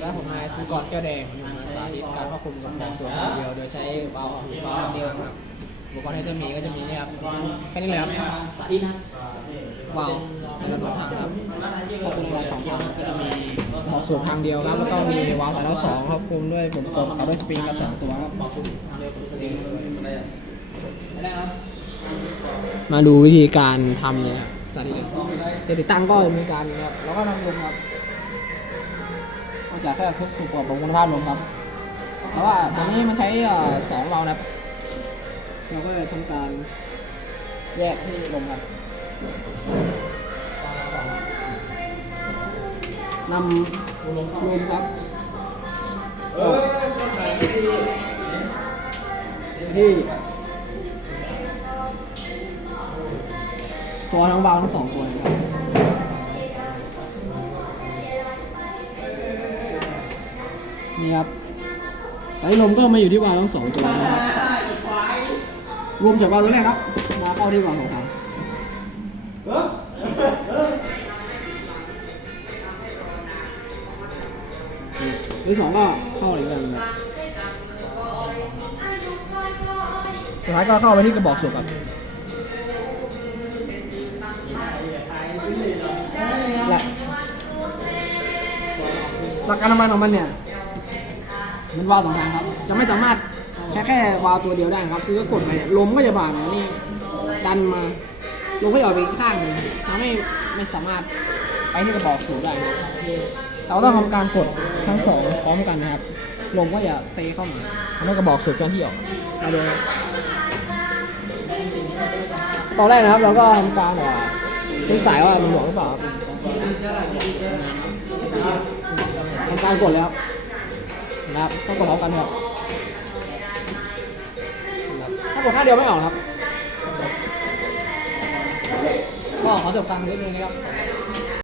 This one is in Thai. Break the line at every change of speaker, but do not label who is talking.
และผมนายสุกรแก้วแดงมาสาธิตการควบคุมกับบอกส่วนเดียว โดยใช้เบาเบาคนเดียวครับอุปกรณ์ที่จะมีก็จะมีเนี่ยครับแค่นี้เลยครับวาล์วสำหรับสองทางครับควบคุมการสองทางก็จะมีบอกส่วนทางเดียวครับแล้วก็มีวาล์วสายแล้วสองควบคุมด้วยปุ่มกดเอาด้วยสปริงกับสองตัวครับมาดูวิธีการทำเลยครับ สาธิตเลยจะติดตั้งก็มีการครับแล้วก็ทำลงครับก็จะแค่ทดสอบของคุณภาพลมครับเพราะว่าตรงนี้มันใช้เอ่อสองเรานะครับเราก็เลยทำการแยกที่ลมครับนำลมครับที่ ตัวทั้งบาล์วทั้งสองตัวเลยครับนี่ครับไอ้ลมก็มาอยู่ที่วาล์วทั้งสองตัวนะครับรวมจากวาล์วตัวแรกครับ มาเข้าที่วาล์วสองทางที่สองก็เข้าอีกอย่างหนึงครับสุดท้ายก็เข้าไปที่กระบอกสูบครับ หลักการทำงานของมันเนี่ยมันวาล์วสองทางครับ จะไม่สามารถใช้แค่วาล์วตัวเดียวได้ครับ คือก็กดไปเนี่ยลมก็จะบานนะนี่ดันมาลมก็จะออกไปอีกข้างหนึ่งทำให้ไม่สามารถไปที่กระบอกสูบได้นะครับเราต้องทำการกดทั้งสองพร้อมกันนะครับลมก็จะเตะเข้ามาทำให้กระบอกสูบเคลื่อนที่ออกมาดูนะตอนแรกนะครับเราก็ทำการว่าดูสายว่ามันหน่วงหรือเปล่า การกดแล้วนะครับต้องกดพร้อมกันครับถ้ากดข้างเดียวไม่ออกครับ ก็ขอจบการเล่นนี้นะครับ